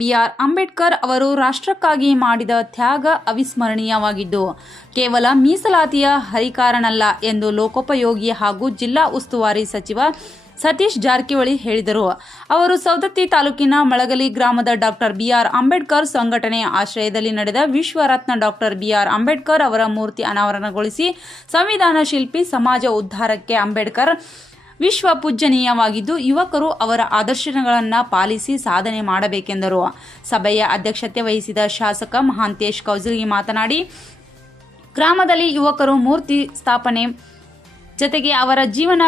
B R Ambedkar ಅವರು ರಾಷ್ಟ್ರಕ್ಕಾಗಿ ಮಾಡಿದ ತ್ಯಾಗ ಅವಿಸ್ಮರಣೀಯವಾಗಿದ್ದು, ಕೇವಲ ಮೀಸಲಾತಿಯ ಹರಿಕಾರನಲ್ಲ ಎಂದು ಲೋಕೋಪಯೋಗಿ ಹಾಗೂ ಜಿಲ್ಲಾ ಉಸ್ತುವಾರಿ ಸಚಿವ ಸತೀಶ್ ಜಾರಕಿಹೊಳಿ ಹೇಳಿದರು. ಅವರು ಸೌದತ್ತಿ ತಾಲೂಕಿನ ಮಳಗಲಿ ಗ್ರಾಮದ ಡಾಕ್ಟರ್ ಬಿಆರ್ ಅಂಬೇಡ್ಕರ್ ಸಂಘಟನೆಯ ಆಶ್ರಯದಲ್ಲಿ ನಡೆದ ವಿಶ್ವರತ್ನ ಡಾಕ್ಟರ್ ಬಿಆರ್ ಅಂಬೇಡ್ಕರ್ ಅವರ ಮೂರ್ತಿ ಅನಾವರಣಗೊಳಿಸಿ ಸಂವಿಧಾನ ಶಿಲ್ಪಿ ಸಮಾಜ ಉದ್ಧಾರಕ್ಕೆ ಅಂಬೇಡ್ಕರ್ ವಿಶ್ವ ಪೂಜ್ಯನೀಯವಾಗಿದ್ದು ಯುವಕರು ಅವರ ಆದರ್ಶಗಳನ್ನು ಪಾಲಿಸಿ ಸಾಧನೆ ಮಾಡಬೇಕೆಂದರು. ಸಭೆಯ ಅಧ್ಯಕ್ಷತೆ ವಹಿಸಿದ ಶಾಸಕ ಮಹಾಂತೇಶ್ ಕೌಜಲ್ಗಿ ಮಾತನಾಡಿ, ಗ್ರಾಮದಲ್ಲಿ ಯುವಕರು ಮೂರ್ತಿ ಸ್ಥಾಪನೆ ಜತೆಗೆ ಅವರ ಜೀವನ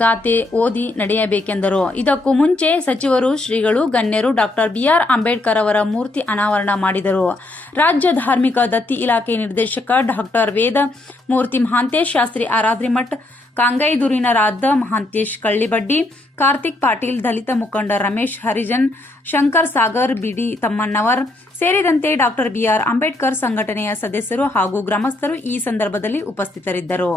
ಗಾತೆ ಓದಿ ನಡೆಯಬೇಕೆಂದರು. ಇದಕ್ಕೂ ಮುಂಚೆ ಸಚಿವರು, ಶ್ರೀಗಳು, ಗಣ್ಯರು ಡಾಕ್ಟರ್ ಬಿಆರ್ ಅಂಬೇಡ್ಕರ್ ಅವರ ಮೂರ್ತಿ ಅನಾವರಣ ಮಾಡಿದರು. ರಾಜ್ಯ ಧಾರ್ಮಿಕ ದತ್ತಿ ಇಲಾಖೆ ನಿರ್ದೇಶಕ ಡಾಕ್ಟರ್ ವೇದ ಮೂರ್ತಿ ಮಹಾಂತೇಶ್, ಶಾಸ್ತ್ರಿ ಆರಾದ್ರಿಮಠ್ ಕಾಂಗೈದೂರಿನರಾದ ಮಹಾಂತೇಶ್ ಕಳ್ಳಿಬಡ್ಡಿ, ಕಾರ್ತಿಕ್ ಪಾಟೀಲ್, ದಲಿತ ಮುಖಂಡ ರಮೇಶ್ ಹರಿಜನ್, ಶಂಕರ್ ಸಾಗರ್, ಬಿಡಿ ತಮ್ಮಣ್ಣವರ್ ಸೇರಿದಂತೆ ಡಾಕ್ಟರ್ ಬಿಆರ್ ಅಂಬೇಡ್ಕರ್ ಸಂಘಟನೆಯ ಸದಸ್ಯರು ಹಾಗೂ ಗ್ರಾಮಸ್ಥರು ಈ ಸಂದರ್ಭದಲ್ಲಿ ಉಪಸ್ಥಿತರಿದ್ದರು.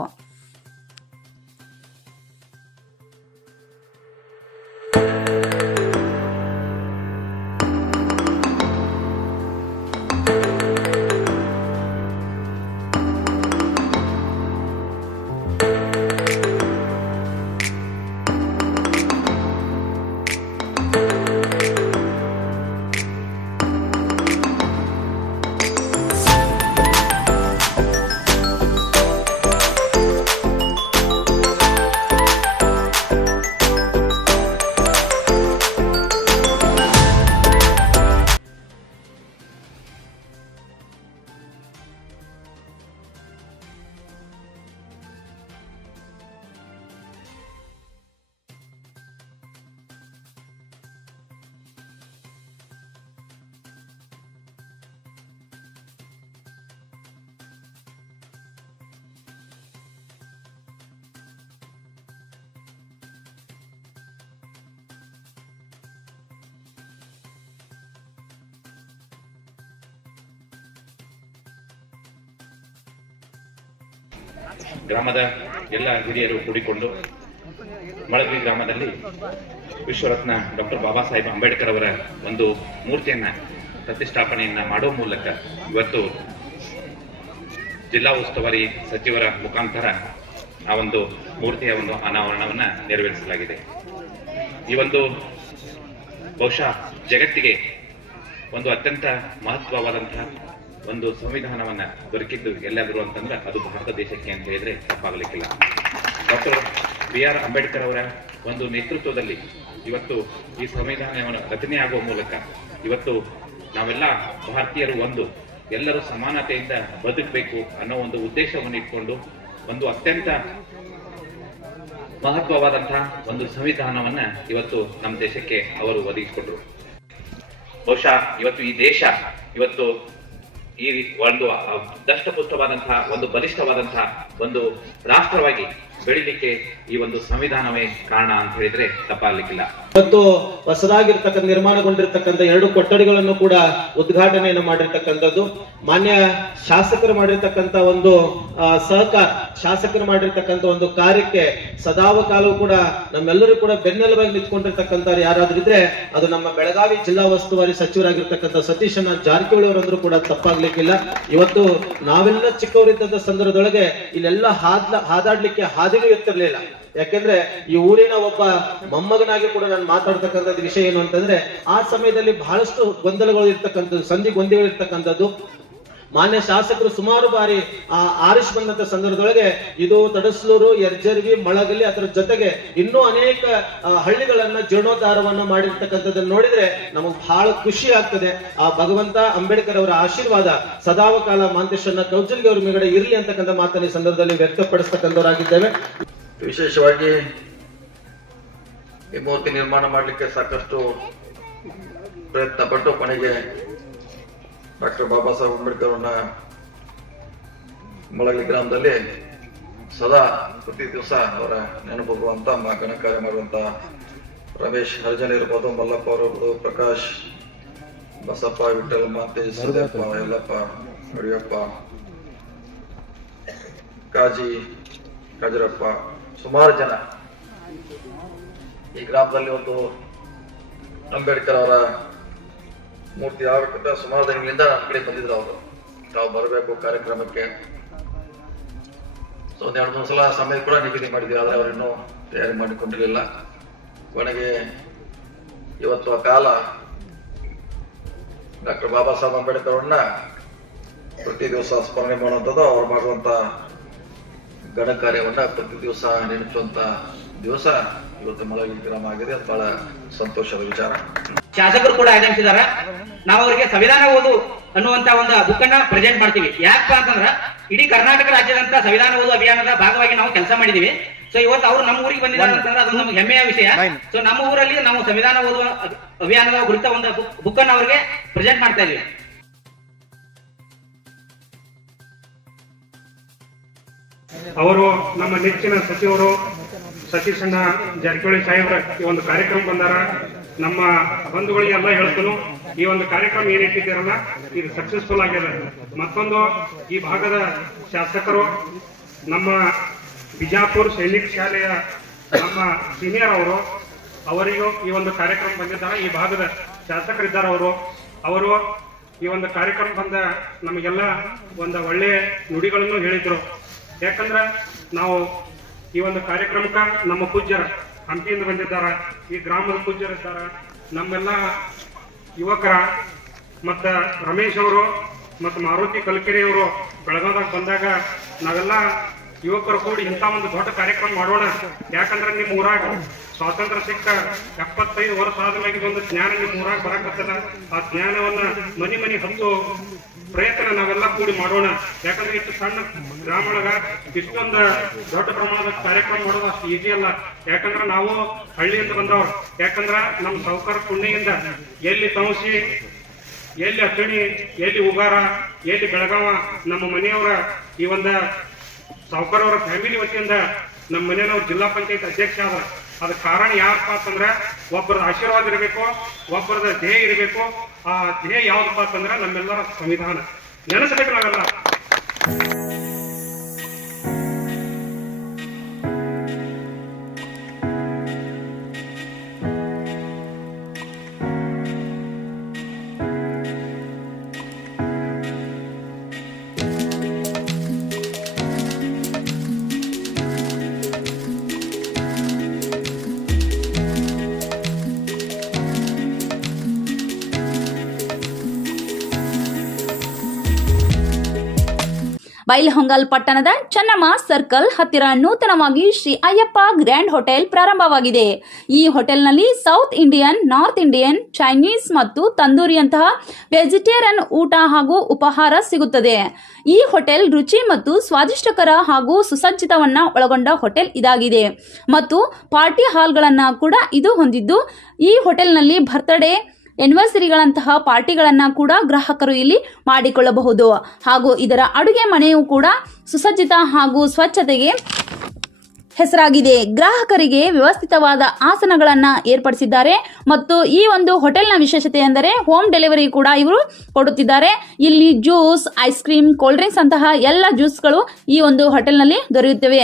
ಗ್ರಾಮದ ಎಲ್ಲ ಹಿರಿಯರು ಕೂಡಿಕೊಂಡು ಮಳಗಿ ಗ್ರಾಮದಲ್ಲಿ ವಿಶ್ವರತ್ನ ಡಾಕ್ಟರ್ ಬಾಬಾ ಸಾಹೇಬ್ ಅಂಬೇಡ್ಕರ್ ಅವರ ಒಂದು ಮೂರ್ತಿಯನ್ನ ಪ್ರತಿಷ್ಠಾಪನೆಯನ್ನ ಮಾಡುವ ಮೂಲಕ ಇವತ್ತು ಜಿಲ್ಲಾ ಉಸ್ತುವಾರಿ ಸಚಿವರ ಮುಖಾಂತರ ಆ ಒಂದು ಮೂರ್ತಿಯ ಒಂದು ಅನಾವರಣವನ್ನ ನೆರವೇರಿಸಲಾಗಿದೆ. ಈ ಒಂದು ಬಹುಶಃ ಜಗತ್ತಿಗೆ ಒಂದು ಅತ್ಯಂತ ಮಹತ್ವವಾದಂತಹ ಒಂದು ಸಂವಿಧಾನವನ್ನ ದೊರಕಿದ್ದು ಎಲ್ಲಾದರೂ ಅಂತಂದ್ರೆ ಅದು ಭಾರತ ದೇಶಕ್ಕೆ ಅಂತ ಹೇಳಿದ್ರೆ ತಪ್ಪಾಗಲಿಕ್ಕಿಲ್ಲ. ಡಾಕ್ಟರ್ ಬಿ ಆರ್ ಅಂಬೇಡ್ಕರ್ ಅವರ ಒಂದು ನೇತೃತ್ವದಲ್ಲಿ ಇವತ್ತು ಈ ಸಂವಿಧಾನವನ್ನು ರಚನೆ ಆಗುವ ಮೂಲಕ ಇವತ್ತು ನಾವೆಲ್ಲ ಭಾರತೀಯರು ಒಂದು ಎಲ್ಲರೂ ಸಮಾನತೆಯಿಂದ ಬದುಕಬೇಕು ಅನ್ನೋ ಒಂದು ಉದ್ದೇಶವನ್ನು ಇಟ್ಕೊಂಡು ಒಂದು ಅತ್ಯಂತ ಮಹತ್ವವಾದಂತಹ ಒಂದು ಸಂವಿಧಾನವನ್ನ ಇವತ್ತು ನಮ್ಮ ದೇಶಕ್ಕೆ ಅವರು ಒದಗಿಸಿಕೊಟ್ರು. ಬಹುಶಃ ಇವತ್ತು ಈ ದೇಶ ಇವತ್ತು ಈ ಒಂದು ದಷ್ಟಪುಷ್ಟವಾದಂತಹ ಒಂದು ಬಲಿಷ್ಠವಾದಂತಹ ಒಂದು ರಾಷ್ಟ್ರವಾಗಿ ಬೆಳಿಲಿಕ್ಕೆ ಈ ಒಂದು ಸಂವಿಧಾನವೇ ಕಾರಣ ಅಂತ ಹೇಳಿದ್ರೆ ತಪ್ಪಾಗಲಿಕ್ಕಿಲ್ಲ. ಮತ್ತು ಹೊಸದಾಗಿರ್ತಕ್ಕಂಥ, ನಿರ್ಮಾಣಗೊಂಡಿರ್ತಕ್ಕಂಥ ಎರಡು ಕೊಠಡಿಗಳನ್ನು ಕೂಡ ಉದ್ಘಾಟನೆಯನ್ನು ಮಾಡಿರ್ತಕ್ಕಂಥದ್ದು. ಮಾನ್ಯ ಶಾಸಕರು ಮಾಡಿರ್ತಕ್ಕಂಥ ಒಂದು ಸಹಕಾರ, ಶಾಸಕರು ಮಾಡಿರ್ತಕ್ಕಂಥ ಒಂದು ಕಾರ್ಯಕ್ಕೆ ಸದಾವ ಕಾಲವು ಕೂಡ ನಮ್ಮೆಲ್ಲರೂ ಕೂಡ ಬೆನ್ನೆಲುಬಾಗಿ ನಿಂತ್ಕೊಂಡಿರ್ತಕ್ಕಂಥವ್ರು ಯಾರಾದ್ರೂ ಇದ್ರೆ ಅದು ನಮ್ಮ ಬೆಳಗಾವಿ ಜಿಲ್ಲಾ ಉಸ್ತುವಾರಿ ಸಚಿವರಾಗಿರ್ತಕ್ಕಂಥ ಸತೀಶನ ಜಾರಕಿಹೊಳಿ ಅವರಂದ್ರೂ ಕೂಡ ತಪ್ಪಾಗ್ಲಿಕ್ಕಿಲ್ಲ. ಇವತ್ತು ನಾವೆಲ್ಲ ಚಿಕ್ಕವರಿದ್ದಂತ ಸಂದರ್ಭದೊಳಗೆ ಇಲ್ಲೆಲ್ಲ ಹಾದ್ಲ, ಹಾದಾಡ್ಲಿಕ್ಕೆ ಇರ್ತಿರ್ಲಿಲ್ಲ ಯಾಕೆಂದ್ರೆ ಈ ಊರಿನ ಒಬ್ಬ ಮೊಮ್ಮಗನಾಗಿ ಕೂಡ ನಾನು ಮಾತಾಡ್ತಕ್ಕಂಥದ್ದು ವಿಷಯ ಏನು ಅಂತಂದ್ರೆ, ಆ ಸಮಯದಲ್ಲಿ ಬಹಳಷ್ಟು ಗೊಂದಲಗಳು ಇರ್ತಕ್ಕಂಥದ್ದು ಸಂಧಿ ಗೊಂದಿಗಳು ಇರ್ತಕ್ಕಂಥದ್ದು ಮಾನ್ಯ ಶಾಸಕರು ಸುಮಾರು ಬಾರಿ ಆ ಆರಿಸ್ ಬಂದಂತ ಸಂದರ್ಭದೊಳಗೆ ಇದು ತಡಸ್ಲೂರು, ಯರ್ಜರ್ವಿ ಮಳಗಲಿ ಅದರ ಜೊತೆಗೆ ಇನ್ನೂ ಅನೇಕ ಹಳ್ಳಿಗಳನ್ನ ಜೀರ್ಣೋದ್ಧಾರವನ್ನು ಮಾಡಿರ್ತಕ್ಕಂಥದ್ದನ್ನು ನೋಡಿದ್ರೆ ನಮಗ್ ಬಹಳ ಖುಷಿ ಆಗ್ತದೆ. ಆ ಭಗವಂತ ಅಂಬೇಡ್ಕರ್ ಅವರ ಆಶೀರ್ವಾದ ಸದಾವಕಾಲ ಮಾಂತೇಶನ್ನ ಕೌಜಲ್ಗಿ ಅವ್ರ ಮೇಗಡೆ ಇರಲಿ ಅಂತಕ್ಕಂಥ ಮಾತನ್ನ ಈ ಸಂದರ್ಭದಲ್ಲಿ ವ್ಯಕ್ತಪಡಿಸ್ತಕ್ಕಂಥವರಾಗಿದ್ದೇವೆ. ವಿಶೇಷವಾಗಿ ಈ ಮೂರ್ತಿ ನಿರ್ಮಾಣ ಮಾಡಲಿಕ್ಕೆ ಸಾಕಷ್ಟು ಪ್ರಯತ್ನ ಪಟ್ಟು ಕೊನೆಗೆ ಡಾಕ್ಟರ್ ಬಾಬಾ ಸಾಹೇಬ್ ಅಂಬೇಡ್ಕರ್ ಅವರನ್ನ ಮೊಳಗಲಿ ಗ್ರಾಮದಲ್ಲಿ ಸದಾ ಪ್ರತಿ ದಿವಸ ಅವರ ನೆನಪು ಬರುವಂತ ಘನ ಕಾರ್ಯ ಮಾಡುವಂತ ರಮೇಶ್ ಹರ್ಜನ್ ಇರ್ಬೋದು, ಮಲ್ಲಪ್ಪ ಅವರಿರ್ಬೋದು ಪ್ರಕಾಶ್ ಬಸಪ್ಪ ವಿಠಲಮ್ಮ ತೇಜಸ್ಸಪ್ಪ ಯಲ್ಲಪ್ಪ, ಯಡಿಯೂರಪ್ಪ, ಕಾಜಿ, ಕಾಜರಪ್ಪ, ಸುಮಾರು ಜನ. ಈ ಗ್ರಾಮದಲ್ಲಿ ಒಂದು ಅಂಬೇಡ್ಕರ್ ಅವರ ಮೂರ್ತಿ ಆಗ್ಬೇಕಂತ ಸುಮಾರು ದಿನಗಳಿಂದ ನಮ್ಮ ಕಡೆ ಬಂದಿದ್ರು ಅವರು. ತಾವು ಬರಬೇಕು ಕಾರ್ಯಕ್ರಮಕ್ಕೆ. ಸೊ ಒಂದೆರಡು ಮೂರು ಸಲ ಸಮಯ ಕೂಡ ನಿಗದಿ ಮಾಡಿದ್ವಿ ಆದ್ರೆ ಇನ್ನೂ ತಯಾರಿ ಮಾಡಿಕೊಂಡಿರಲಿಲ್ಲ. ಕೊನೆಗೆ ಇವತ್ತು ಆ ಕಾಲ ಡಾಕ್ಟರ್ ಬಾಬಾ ಸಾಹೇಬ್ ಅಂಬೇಡ್ಕರ್ ಅವ್ರನ್ನ ಪ್ರತಿ ದಿವಸ ಸ್ಮರಣೆ ಮಾಡುವಂಥದ್ದು, ಅವ್ರು ಮಾಡುವಂತ ಗಣ ಕಾರ್ಯವನ್ನ ಪ್ರತಿ ದಿವಸ ನೆನೆಸುವಂತ ದಿವಸ ಇವತ್ತು ಮಳವಿ ಗ್ರಾಮ ಆಗಿದೆ. ಅದು ಬಹಳ ಸಂತೋಷದ ವಿಚಾರ. ಶಾಸಕರು ಕೂಡ ಆಗಮಿಸಿದಾರ. ನಾವು ಅವರಿಗೆ ಸಂವಿಧಾನ ಓದು ಅನ್ನುವಂತ ಒಂದು ಬುಕ್ ಅನ್ನ ಪ್ರೆಸೆಂಟ್ ಮಾಡ್ತೀವಿ. ಯಾಕಪ್ಪ ಅಂತಂದ್ರ ಇಡೀ ಕರ್ನಾಟಕ ರಾಜ್ಯದಂತ ಸಂವಿಧಾನ ಓದು ಅಭಿಯಾನದ ಭಾಗವಾಗಿ ನಾವು ಕೆಲಸ ಮಾಡಿದೀವಿ. ಸೊ ಇವತ್ತು ಅವರು ನಮ್ಮ ಊರಿಗೆ ಬಂದಿದ್ದಾರೆ ಅಂತಂದ್ರೆ ಅದು ನಮ್ಗೆ ಹೆಮ್ಮೆಯ ವಿಷಯ. ಸೊ ನಮ್ಮ ಊರಲ್ಲಿ ನಾವು ಸಂವಿಧಾನ ಓದುವ ಅಭಿಯಾನದ ಕುರಿತ ಒಂದು ಬುಕ್ ಅನ್ನ ಅವರಿಗೆ ಪ್ರೆಸೆಂಟ್ ಮಾಡ್ತಾ ಇದೀವಿ. ಅವರು ನಮ್ಮ ನೆಚ್ಚಿನ ಸಚಿವರು ಸತೀಶಣ್ಣ ಜಾರಕಿಹೊಳಿ ಸಾಹೇಬ್ರ ಈ ಒಂದು ಕಾರ್ಯಕ್ರಮ ಬಂದಾರ. ನಮ್ಮ ಬಂಧುಗಳಿಗೆಲ್ಲ ಹೇಳ್ತನು, ಈ ಒಂದು ಕಾರ್ಯಕ್ರಮ ಏನ್ ಇಟ್ಟಿದ್ದೀರಲ್ಲ ಇದು ಸಕ್ಸಸ್ಫುಲ್ ಆಗ್ಯದ ಮತ್ತೊಂದು, ಈ ಭಾಗದ ಶಾಸಕರು ನಮ್ಮ ಬಿಜಾಪುರ್ ಸೈನಿಕ ಶಾಲೆಯ ನಮ್ಮ ಸೀನಿಯರ್ ಅವರು, ಅವರಿಗೂ ಈ ಒಂದು ಕಾರ್ಯಕ್ರಮ ಬಂದಿದ್ದಾರೆ. ಈ ಭಾಗದ ಶಾಸಕರಿದ್ದಾರೆ ಅವರು. ಅವರು ಈ ಒಂದು ಕಾರ್ಯಕ್ರಮ ಬಂದ ನಮಗೆಲ್ಲ ಒಂದು ಒಳ್ಳೆಯ ನುಡಿಗಳನ್ನು ಹೇಳಿದ್ರು. ಯಾಕಂದ್ರೆ ನಾವು ಈ ಒಂದು ಕಾರ್ಯಕ್ರಮಕ್ಕ ನಮ್ಮ ಪೂಜ್ಯರ. ಹಂಪಿಯಿಂದ ಬಂದಿದ್ದಾರ, ಈ ಗ್ರಾಮದ ಪೂಜ್ಯರಿದ್ದಾರ. ನಮ್ಮೆಲ್ಲ ಯುವಕರ ಮತ್ತ ರಮೇಶ್ ಅವರು ಮತ್ತು ಮಾರುತಿ ಕಲ್ಕೆರೆ ಅವರು ಬೆಳಗಾವದಾಗ ಬಂದಾಗ ನಾವೆಲ್ಲ ಯುವಕರು ಕೂಡಿ ಇಂಥ ಒಂದು ದೊಡ್ಡ ಕಾರ್ಯಕ್ರಮ ಮಾಡೋಣ. ಯಾಕಂದ್ರೆ ನಿಮ್ಮ ಊರಾಗ ಸ್ವಾತಂತ್ರ್ಯ ಸಿಕ್ಕ ಎಪ್ಪತ್ತೈದು ವರ್ಷ ಆದ್ಮೇಲೆ ಒಂದು ಜ್ಞಾನ ನಿಮ್ಮ ಊರಾಗ ಬರಕತ್ತದ. ಆ ಜ್ಞಾನವನ್ನ ಮನಿ ಮನಿ ಹತ್ತು ಪ್ರಯತ್ನ ನಾವೆಲ್ಲ ಕೂಡಿ ಮಾಡೋಣ. ಯಾಕಂದ್ರೆ ಇಷ್ಟು ಸಣ್ಣ ಗ್ರಾಮೊಳಗ ಇಷ್ಟೊಂದು ದೊಡ್ಡ ಪ್ರಮಾಣದ ಕಾರ್ಯಕ್ರಮ ಮಾಡೋದು ಅಷ್ಟು ಈಜಿ ಅಲ್ಲ. ಯಾಕಂದ್ರೆ ನಾವು ಹಳ್ಳಿಯಿಂದ ಬಂದವ್ರು. ಯಾಕಂದ್ರ ನಮ್ಮ ಸಾಹುಕಾರ ಪುಣ್ಯದಿಂದ ಎಲ್ಲಿ ತಮಸಿ ಎಲ್ಲಿ ಅಕ್ಕಣಿ ಎಲ್ಲಿ ಉಗಾರ, ಎಲ್ಲಿ ಬೆಳಗಾವ, ನಮ್ಮ ಮನೆಯವರ ಈ ಒಂದ ಸಾವುಕಾರ ಅವರ ಫ್ಯಾಮಿಲಿ ವತಿಯಿಂದ ನಮ್ಮ ಮನೆಯವ್ರ ಜಿಲ್ಲಾ ಪಂಚಾಯತ್ ಅಧ್ಯಕ್ಷ ಆದ ಅದ ಕಾರಣ ಯಾರಪ್ಪ ಅಂತಂದ್ರ ಒಬ್ಬರದ ಆಶೀರ್ವಾದ ಇರಬೇಕು, ಒಬ್ಬರದ ಧ್ಯೇಯ ಇರಬೇಕು. ಆ ಧ್ಯೇಯ ಯಾವ್ದಪ್ಪ ಅಂತಂದ್ರ ನಮ್ಮೆಲ್ಲರ ಸಂವಿಧಾನ. ನೆನೆಸ್ಬೇಕು ನಾವೆಲ್ಲ ಬೈಲಹೊಂಗಲ್ ಪಟ್ಟಣದ ಚನ್ನಮ್ಮ ಸರ್ಕಲ್ ಹತ್ತಿರ ನೂತನವಾಗಿ ಶ್ರೀ ಅಯ್ಯಪ್ಪ ಗ್ರ್ಯಾಂಡ್ ಹೋಟೆಲ್ ಪ್ರಾರಂಭವಾಗಿದೆ. ಈ ಹೋಟೆಲ್ನಲ್ಲಿ south Indian, north Indian, Chinese ಮತ್ತು ತಂದೂರಿಯಂತಹ ವೆಜಿಟೇರಿಯನ್ ಊಟ ಹಾಗೂ ಉಪಹಾರ ಸಿಗುತ್ತದೆ. ಈ ಹೋಟೆಲ್ ರುಚಿ ಮತ್ತು ಸ್ವಾದಿಷ್ಟಕರ ಹಾಗೂ ಸುಸಜ್ಜಿತವನ್ನ ಒಳಗೊಂಡ ಹೋಟೆಲ್ ಇದಾಗಿದೆ. ಮತ್ತು ಪಾರ್ಟಿ ಹಾಲ್ಗಳನ್ನ ಕೂಡ ಇದು ಹೊಂದಿದ್ದು, ಈ ಹೋಟೆಲ್ನಲ್ಲಿ ಬರ್ತ್ಡೇ ಎನಿವರ್ಸರಿಗಳಂತಹ ಪಾರ್ಟಿಗಳನ್ನು ಕೂಡ ಗ್ರಾಹಕರು ಇಲ್ಲಿ ಮಾಡಿಕೊಳ್ಳಬಹುದು. ಹಾಗೂ ಇದರ ಅಡುಗೆ ಮನೆಯು ಕೂಡ ಸುಸಜ್ಜಿತ ಹಾಗೂ ಸ್ವಚ್ಛತೆಗೆ ಹೆಸರಾಗಿದೆ. ಗ್ರಾಹಕರಿಗೆ ವ್ಯವಸ್ಥಿತವಾದ ಆಸನಗಳನ್ನು ಏರ್ಪಡಿಸಿದ್ದಾರೆ. ಮತ್ತು ಈ ಒಂದು ಹೋಟೆಲ್ನ ವಿಶೇಷತೆ ಎಂದರೆ ಹೋಮ್ ಡೆಲಿವರಿ ಕೂಡ ಇವರು ಕೊಡುತ್ತಿದ್ದಾರೆ. ಇಲ್ಲಿ juice, ice cream, cold drinks ಅಂತಹ ಎಲ್ಲ ಜ್ಯೂಸ್ಗಳು ಈ ಒಂದು ಹೋಟೆಲ್ನಲ್ಲಿ ದೊರೆಯುತ್ತವೆ.